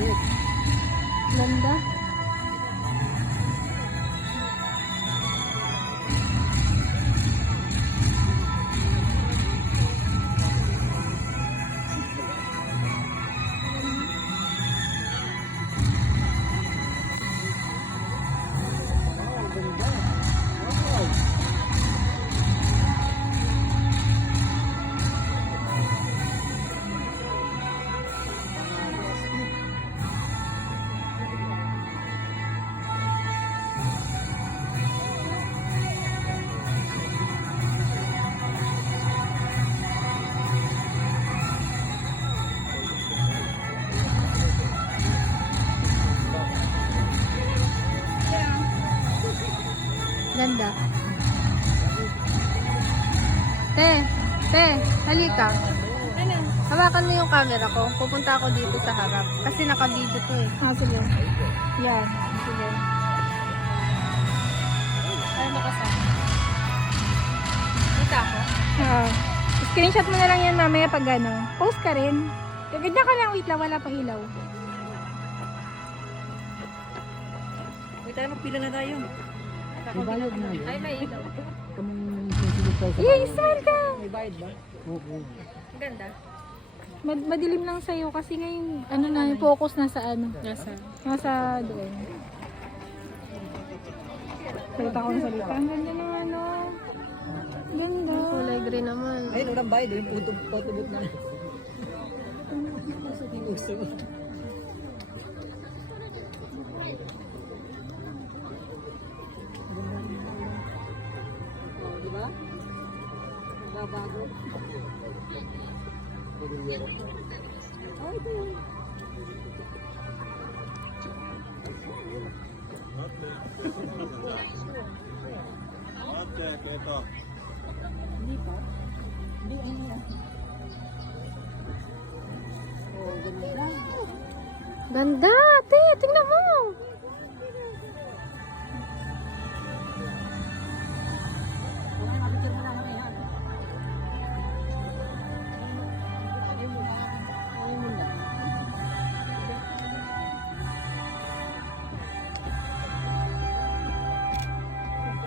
Ganda. Ganda. Te, halika. Ano? Hawakan mo yung camera ko. Pupunta ako dito sa harap. Kasi naka-video to eh. Sige. Yan. Sige. Ano makasama? Kita ako? Screenshot mo na lang yan mamaya pag ano. Post ka rin. Gaganda ka lang. Wait lang. Wala pang ilaw. May tayo, pila na tayo. May bayad na yun. Ay, may ilaw. Kamang sinusunod tayo sa Yay! Smile ka! May bayad ba? Oo. Ganda. Madilim lang sa'yo kasi ngayon, ano na, yung focus na sa ano. Nasa? Nasa doon. Salita ko ng salita. Ang ganda ng ano. Ganda. Kulay green naman. Ayun, walang bayad. Yung photobooth na. Gusto mo. Di ba? Nagbabago. Oh, ito yun. Hindi pa? Hindi, ano yan? Oh, ganun lang. Ganda! Te, tingnan mo!